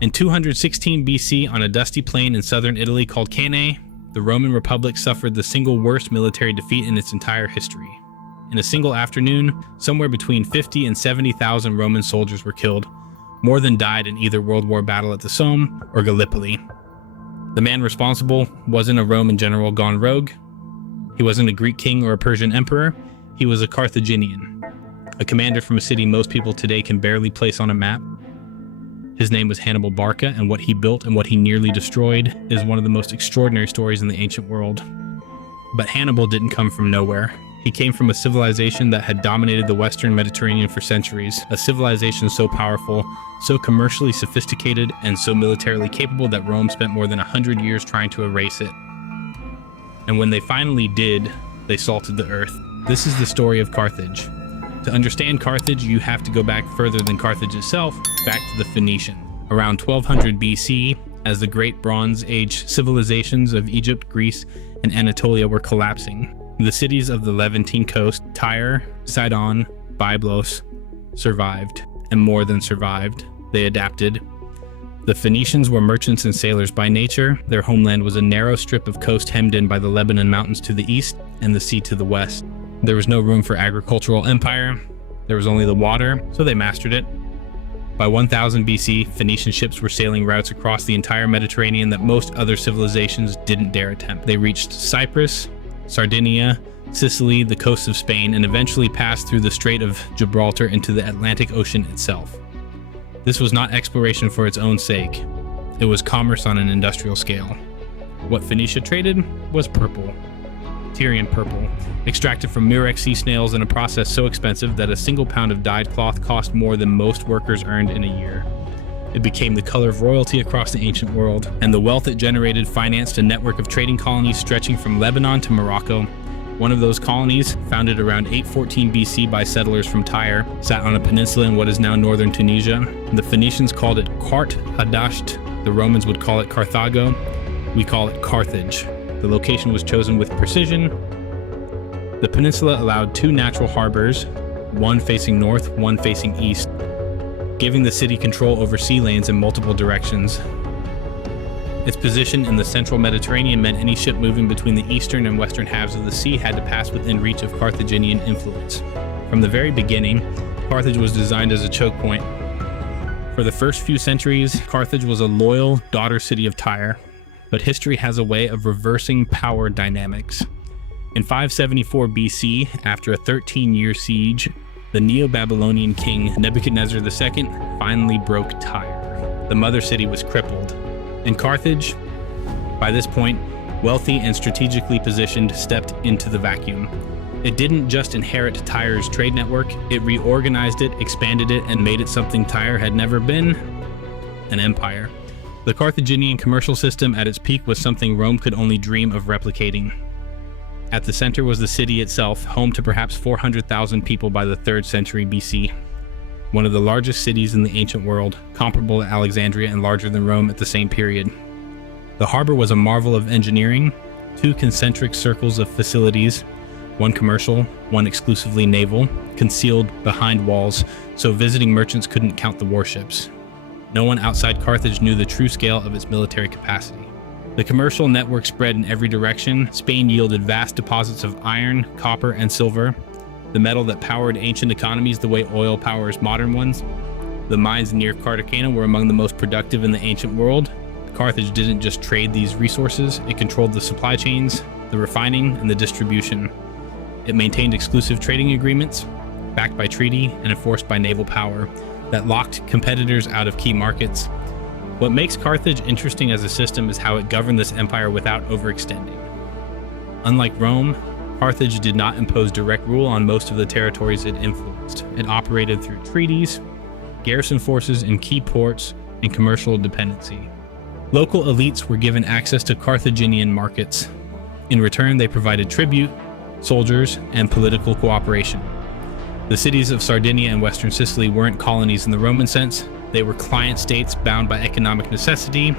In 216 BC, on a dusty plain in southern Italy called Cannae, the Roman Republic suffered the single worst military defeat in its entire history. In a single afternoon, somewhere between 50 and 70,000 Roman soldiers were killed. More than died in either World War battle at the Somme or Gallipoli. The man responsible wasn't a Roman general gone rogue. He wasn't a Greek king or a Persian emperor. He was a Carthaginian, a commander from a city most people today can barely place on a map. His name was Hannibal Barca, and what he built and what he nearly destroyed is one of the most extraordinary stories in the ancient world. But Hannibal didn't come from nowhere. He came from a civilization that had dominated the Western Mediterranean for centuries, a civilization so powerful, so commercially sophisticated, and so militarily capable that Rome spent more than 100 years trying to erase it. And when they finally did, they salted the earth. This is the story of Carthage. To understand Carthage, you have to go back further than Carthage itself, back to the Phoenician. Around 1200 BC, as the great Bronze Age civilizations of Egypt, Greece, and Anatolia were collapsing, the cities of the Levantine coast, Tyre, Sidon, Byblos, survived, and more than survived. They adapted. The Phoenicians were merchants and sailors by nature. Their homeland was a narrow strip of coast hemmed in by the Lebanon Mountains to the east and the sea to the west. There was no room for agricultural empire. There was only the water, so they mastered it. By 1000 BC, Phoenician ships were sailing routes across the entire Mediterranean that most other civilizations didn't dare attempt. They reached Cyprus, Sardinia, Sicily, the coasts of Spain, and eventually passed through the Strait of Gibraltar into the Atlantic Ocean itself. This was not exploration for its own sake. It was commerce on an industrial scale. What Phoenicia traded was purple. Tyrian purple, extracted from murex sea snails in a process so expensive that a single pound of dyed cloth cost more than most workers earned in a year. It became the color of royalty across the ancient world, and the wealth it generated financed a network of trading colonies stretching from Lebanon to Morocco. One of those colonies, founded around 814 BC by settlers from Tyre, sat on a peninsula in what is now northern Tunisia. The Phoenicians called it Qart Hadasht. The Romans would call it Carthago. We call it Carthage. The location was chosen with precision. The peninsula allowed two natural harbors, one facing north, one facing east, giving the city control over sea lanes in multiple directions. Its position in the central Mediterranean meant any ship moving between the eastern and western halves of the sea had to pass within reach of Carthaginian influence. From the very beginning, Carthage was designed as a choke point. For the first few centuries, Carthage was a loyal daughter city of Tyre. But history has a way of reversing power dynamics. In 574 BC, after a 13-year siege, the Neo-Babylonian king Nebuchadnezzar II finally broke Tyre. The mother city was crippled. And Carthage, by this point, wealthy and strategically positioned, stepped into the vacuum. It didn't just inherit Tyre's trade network, it reorganized it, expanded it, and made it something Tyre had never been: an empire. The Carthaginian commercial system at its peak was something Rome could only dream of replicating. At the center was the city itself, home to perhaps 400,000 people by the 3rd century BC. One of the largest cities in the ancient world, comparable to Alexandria and larger than Rome at the same period. The harbor was a marvel of engineering, two concentric circles of facilities, one commercial, one exclusively naval, concealed behind walls so visiting merchants couldn't count the warships. No one outside Carthage knew the true scale of its military capacity. The commercial network spread in every direction. Spain yielded vast deposits of iron, copper, and silver, the metal that powered ancient economies the way oil powers modern ones. The mines near Cartagena were among the most productive in the ancient world. Carthage didn't just trade these resources, it controlled the supply chains, the refining, and the distribution. It maintained exclusive trading agreements, backed by treaty and enforced by naval power, that locked competitors out of key markets. What makes Carthage interesting as a system is how it governed this empire without overextending. Unlike Rome, Carthage did not impose direct rule on most of the territories it influenced. It operated through treaties, garrison forces in key ports, and commercial dependency. Local elites were given access to Carthaginian markets. In return, they provided tribute, soldiers, and political cooperation. The cities of Sardinia and western Sicily weren't colonies in the Roman sense. They were client states bound by economic necessity.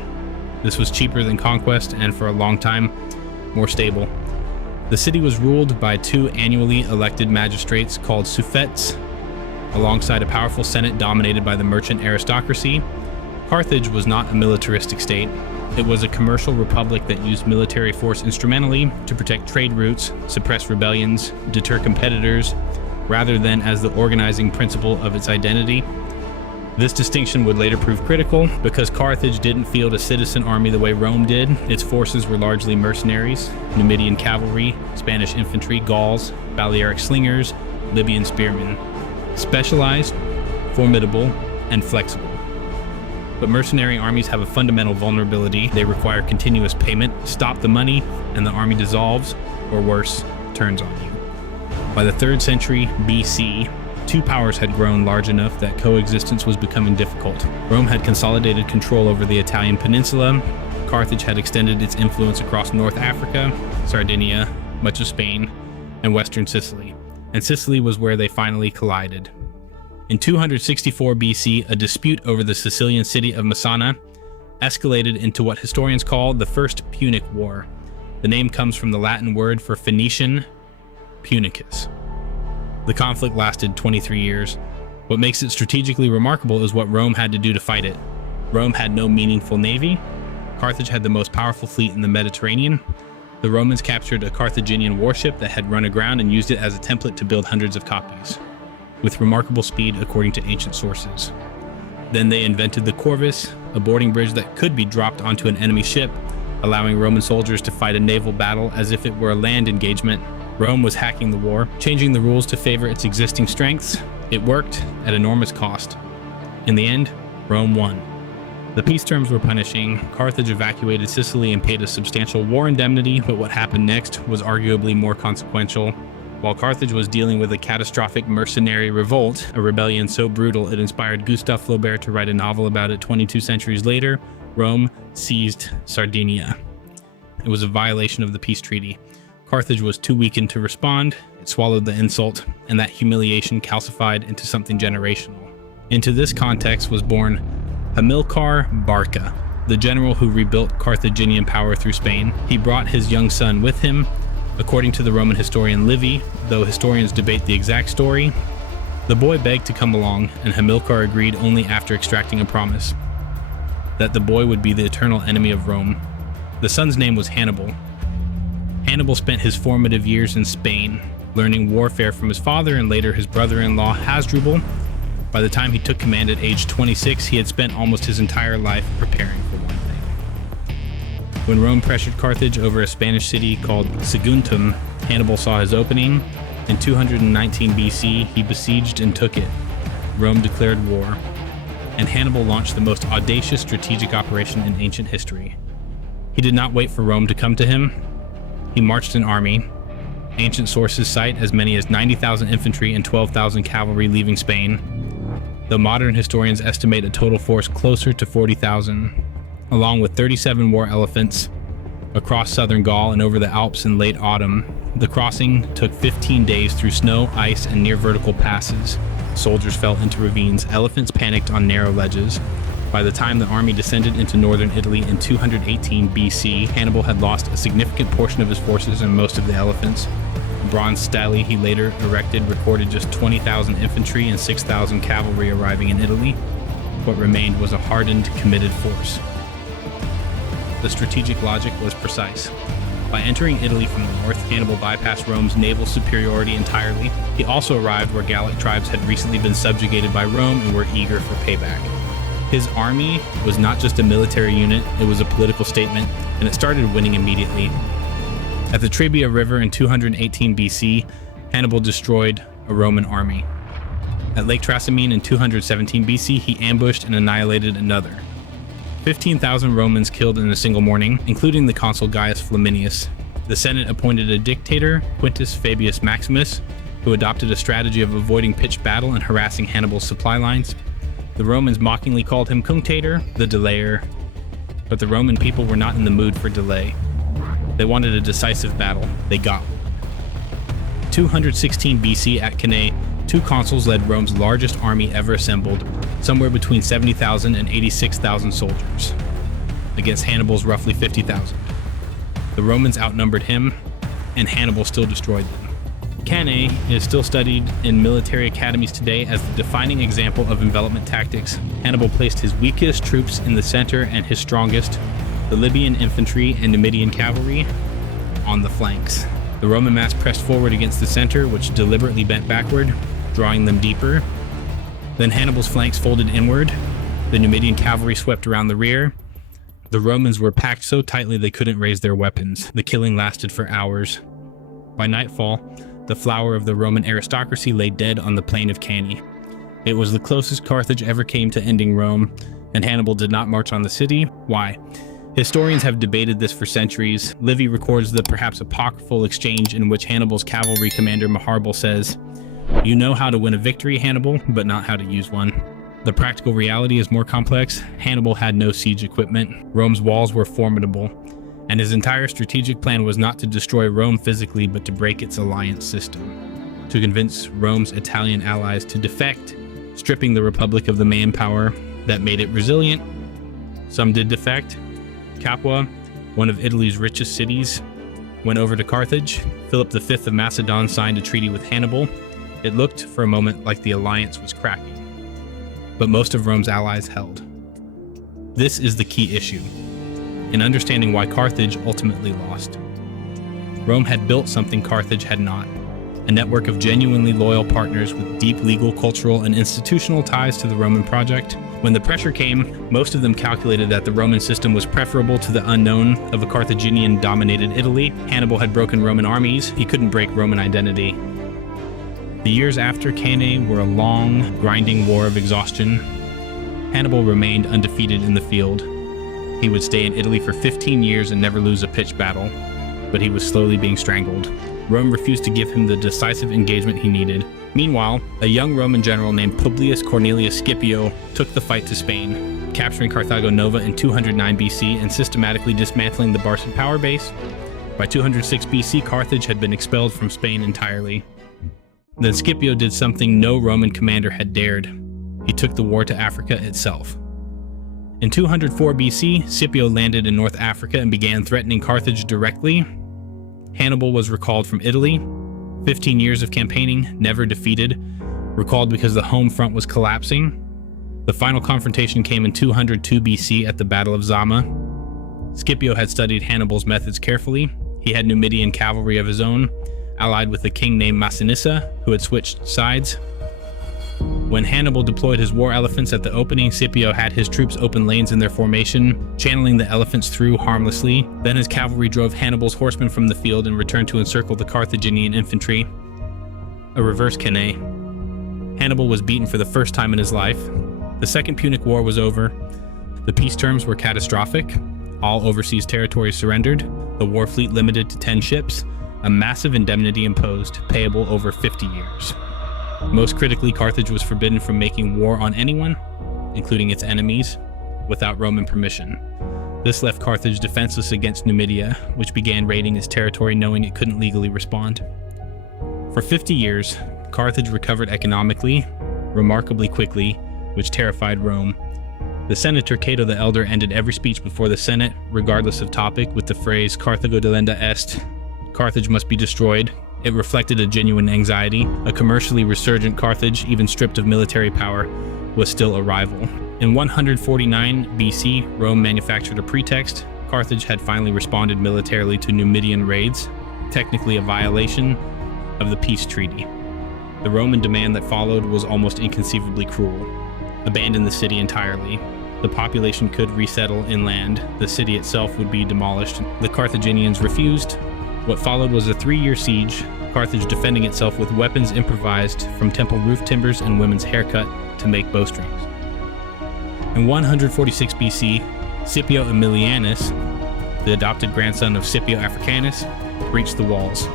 This was cheaper than conquest and, for a long time, more stable. The city was ruled by two annually elected magistrates called suffets, alongside a powerful senate dominated by the merchant aristocracy. Carthage was not a militaristic state. It was a commercial republic that used military force instrumentally to protect trade routes, suppress rebellions, deter competitors, rather than as the organizing principle of its identity. This distinction would later prove critical because Carthage didn't field a citizen army the way Rome did. Its forces were largely mercenaries, Numidian cavalry, Spanish infantry, Gauls, Balearic slingers, Libyan spearmen. Specialized, formidable, and flexible. But mercenary armies have a fundamental vulnerability. They require continuous payment, stop the money, and the army dissolves, or worse, turns on you. By the 3rd century BC, two powers had grown large enough that coexistence was becoming difficult. Rome had consolidated control over the Italian peninsula. Carthage had extended its influence across North Africa, Sardinia, much of Spain, and western Sicily. And Sicily was where they finally collided. In 264 BC, a dispute over the Sicilian city of Messana escalated into what historians call the First Punic War. The name comes from the Latin word for Phoenician, Punicus. The conflict lasted 23 years. What makes it strategically remarkable is what Rome had to do to fight it. Rome had no meaningful navy. Carthage had the most powerful fleet in the Mediterranean. The Romans captured a Carthaginian warship that had run aground and used it as a template to build hundreds of copies, with remarkable speed according to ancient sources. Then they invented the corvus, a boarding bridge that could be dropped onto an enemy ship, allowing Roman soldiers to fight a naval battle as if it were a land engagement. Rome was hacking the war, changing the rules to favor its existing strengths. It worked at enormous cost. In the end, Rome won. The peace terms were punishing. Carthage evacuated Sicily and paid a substantial war indemnity, but what happened next was arguably more consequential. While Carthage was dealing with a catastrophic mercenary revolt, a rebellion so brutal it inspired Gustave Flaubert to write a novel about it 22 centuries later, Rome seized Sardinia. It was a violation of the peace treaty. Carthage was too weakened to respond, it swallowed the insult, and that humiliation calcified into something generational. Into this context was born Hamilcar Barca, the general who rebuilt Carthaginian power through Spain. He brought his young son with him. According to the Roman historian Livy, though historians debate the exact story, the boy begged to come along, and Hamilcar agreed only after extracting a promise that the boy would be the eternal enemy of Rome. The son's name was Hannibal. Hannibal spent his formative years in Spain, learning warfare from his father and later his brother-in-law Hasdrubal. By the time he took command at age 26, he had spent almost his entire life preparing for one thing. When Rome pressured Carthage over a Spanish city called Saguntum, Hannibal saw his opening. In 219 BC, he besieged and took it. Rome declared war, and Hannibal launched the most audacious strategic operation in ancient history. He did not wait for Rome to come to him. He marched an army. Ancient sources cite as many as 90,000 infantry and 12,000 cavalry leaving Spain, though modern historians estimate a total force closer to 40,000, along with 37 war elephants across southern Gaul and over the Alps in late autumn. The crossing took 15 days through snow, ice, and near vertical passes. Soldiers fell into ravines. Elephants panicked on narrow ledges. By the time the army descended into northern Italy in 218 BC, Hannibal had lost a significant portion of his forces and most of the elephants. The bronze stele he later erected recorded just 20,000 infantry and 6,000 cavalry arriving in Italy. What remained was a hardened, committed force. The strategic logic was precise. By entering Italy from the north, Hannibal bypassed Rome's naval superiority entirely. He also arrived where Gallic tribes had recently been subjugated by Rome and were eager for payback. His army was not just a military unit, it was a political statement, and it started winning immediately. At the Trebia River in 218 BC, Hannibal destroyed a Roman army. At Lake Trasimene in 217 BC, he ambushed and annihilated another. 15,000 Romans killed in a single morning, including the consul Gaius Flaminius. The Senate appointed a dictator, Quintus Fabius Maximus, who adopted a strategy of avoiding pitched battle and harassing Hannibal's supply lines. The Romans mockingly called him Cunctator, the delayer, but the Roman people were not in the mood for delay. They wanted a decisive battle. They got one. 216 BC at Cannae, two consuls led Rome's largest army ever assembled, somewhere between 70,000 and 86,000 soldiers, against Hannibal's roughly 50,000. The Romans outnumbered him, and Hannibal still destroyed them. Cannae is still studied in military academies today as the defining example of envelopment tactics. Hannibal placed his weakest troops in the center and his strongest, the Libyan infantry and Numidian cavalry, on the flanks. The Roman mass pressed forward against the center, which deliberately bent backward, drawing them deeper. Then Hannibal's flanks folded inward. The Numidian cavalry swept around the rear. The Romans were packed so tightly they couldn't raise their weapons. The killing lasted for hours. By nightfall, the flower of the Roman aristocracy lay dead on the plain of Cannae. It was the closest Carthage ever came to ending Rome, and Hannibal did not march on the city. Why? Historians have debated this for centuries. Livy records the perhaps apocryphal exchange in which Hannibal's cavalry commander Hannibal says, "You know how to win a victory, Hannibal, but not how to use one." The practical reality is more complex. Hannibal had no siege equipment. Rome's walls were formidable, and his entire strategic plan was not to destroy Rome physically, but to break its alliance system, to convince Rome's Italian allies to defect, stripping the Republic of the manpower that made it resilient. Some did defect. Capua, one of Italy's richest cities, went over to Carthage. Philip V of Macedon signed a treaty with Hannibal. It looked for a moment like the alliance was cracking, but most of Rome's allies held. This is the key issue in understanding why Carthage ultimately lost. Rome had built something Carthage had not, a network of genuinely loyal partners with deep legal, cultural, and institutional ties to the Roman project. When the pressure came, most of them calculated that the Roman system was preferable to the unknown of a Carthaginian-dominated Italy. Hannibal had broken Roman armies. He couldn't break Roman identity. The years after Cannae were a long, grinding war of exhaustion. Hannibal remained undefeated in the field. He would stay in Italy for 15 years and never lose a pitched battle, but he was slowly being strangled. Rome refused to give him the decisive engagement he needed. Meanwhile, a young Roman general named Publius Cornelius Scipio took the fight to Spain, capturing Carthago Nova in 209 BC and systematically dismantling the Barcan power base. By 206 BC, Carthage had been expelled from Spain entirely. Then Scipio did something no Roman commander had dared. He took the war to Africa itself. In 204 BC, Scipio landed in North Africa and began threatening Carthage directly. Hannibal was recalled from Italy. 15 years of campaigning, never defeated, recalled because the home front was collapsing. The final confrontation came in 202 BC at the Battle of Zama. Scipio had studied Hannibal's methods carefully. He had Numidian cavalry of his own, allied with a king named Massinissa, who had switched sides. When Hannibal deployed his war elephants at the opening, Scipio had his troops open lanes in their formation, channeling the elephants through harmlessly. Then his cavalry drove Hannibal's horsemen from the field and returned to encircle the Carthaginian infantry. A reverse Cannae. Hannibal was beaten for the first time in his life. The Second Punic War was over. The peace terms were catastrophic. All overseas territories surrendered. The war fleet limited to 10 ships. A massive indemnity imposed, payable over 50 years. Most critically, Carthage was forbidden from making war on anyone, including its enemies, without Roman permission. This left Carthage defenseless against Numidia, which began raiding its territory knowing it couldn't legally respond. For 50 years, Carthage recovered economically, remarkably quickly, which terrified Rome. The senator Cato the Elder ended every speech before the Senate, regardless of topic, with the phrase "Carthago delenda est," Carthage must be destroyed. It reflected a genuine anxiety. A commercially resurgent Carthage, even stripped of military power, was still a rival. In 149 BC, Rome manufactured a pretext. Carthage had finally responded militarily to Numidian raids, technically a violation of the peace treaty. The Roman demand that followed was almost inconceivably cruel. Abandon the city entirely. The population could resettle inland. The city itself would be demolished. The Carthaginians refused. What followed was a 3-year siege, Carthage defending itself with weapons improvised from temple roof timbers and women's haircut to make bowstrings. In 146 BC, Scipio Aemilianus, the adopted grandson of Scipio Africanus, breached the walls.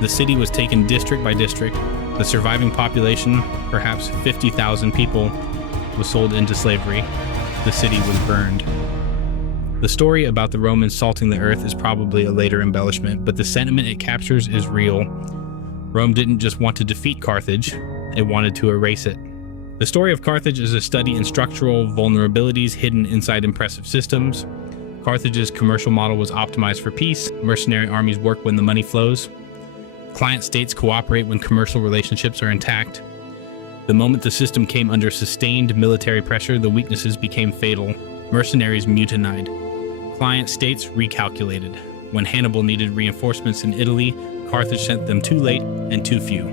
The city was taken district by district. The surviving population, perhaps 50,000 people, was sold into slavery. The city was burned. The story about the Romans salting the earth is probably a later embellishment, but the sentiment it captures is real. Rome didn't just want to defeat Carthage, it wanted to erase it. The story of Carthage is a study in structural vulnerabilities hidden inside impressive systems. Carthage's commercial model was optimized for peace. Mercenary armies work when the money flows. Client states cooperate when commercial relationships are intact. The moment the system came under sustained military pressure, the weaknesses became fatal. Mercenaries mutinied. Client states recalculated. When Hannibal needed reinforcements in Italy, Carthage sent them too late and too few.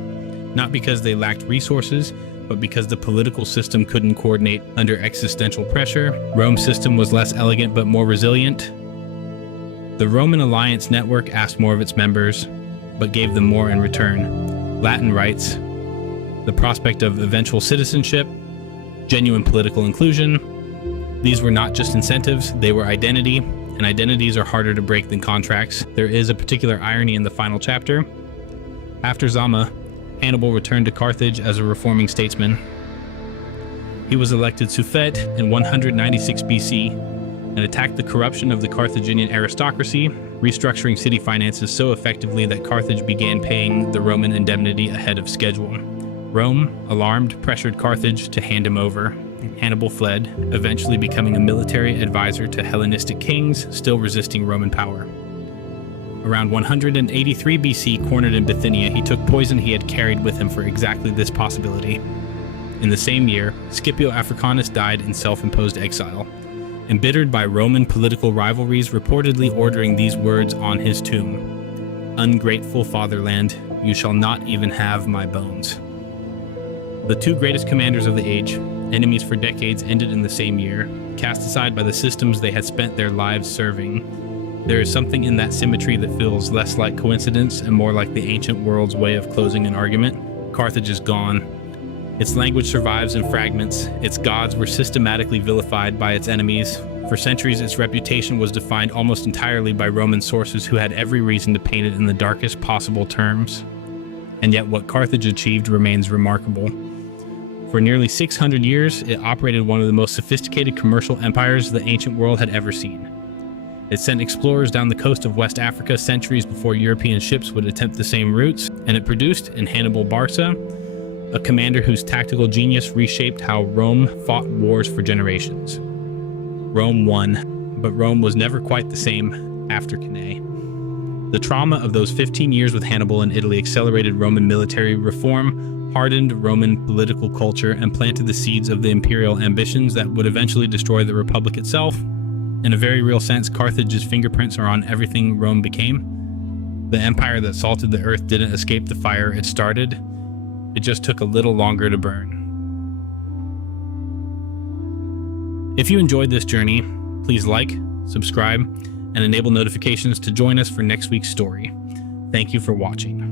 Not because they lacked resources, but because the political system couldn't coordinate under existential pressure. Rome's system was less elegant but more resilient. The Roman alliance network asked more of its members, but gave them more in return. Latin rights, the prospect of eventual citizenship, genuine political inclusion. These were not just incentives, they were identity, and identities are harder to break than contracts. There is a particular irony in the final chapter. After Zama, Hannibal returned to Carthage as a reforming statesman. He was elected suffet in 196 BC and attacked the corruption of the Carthaginian aristocracy, restructuring city finances so effectively that Carthage began paying the Roman indemnity ahead of schedule. Rome, alarmed, pressured Carthage to hand him over. Hannibal fled, eventually becoming a military advisor to Hellenistic kings, still resisting Roman power. Around 183 BC, cornered in Bithynia, he took poison he had carried with him for exactly this possibility. In the same year, Scipio Africanus died in self-imposed exile, embittered by Roman political rivalries, reportedly ordering these words on his tomb: "Ungrateful fatherland, you shall not even have my bones." The two greatest commanders of the age, enemies for decades, ended in the same year, cast aside by the systems they had spent their lives serving. There is something in that symmetry that feels less like coincidence and more like the ancient world's way of closing an argument. Carthage is gone. Its language survives in fragments. Its gods were systematically vilified by its enemies. For centuries, its reputation was defined almost entirely by Roman sources who had every reason to paint it in the darkest possible terms. And yet what Carthage achieved remains remarkable. For nearly 600 years, it operated one of the most sophisticated commercial empires the ancient world had ever seen. It sent explorers down the coast of West Africa centuries before European ships would attempt the same routes, and it produced, in Hannibal Barca, a commander whose tactical genius reshaped how Rome fought wars for generations. Rome won, but Rome was never quite the same after Cannae. The trauma of those 15 years with Hannibal in Italy accelerated Roman military reform, hardened Roman political culture, and planted the seeds of the imperial ambitions that would eventually destroy the Republic itself. In a very real sense, Carthage's fingerprints are on everything Rome became. The empire that salted the earth didn't escape the fire it started. It just took a little longer to burn. If you enjoyed this journey, please like, subscribe, and enable notifications to join us for next week's story. Thank you for watching.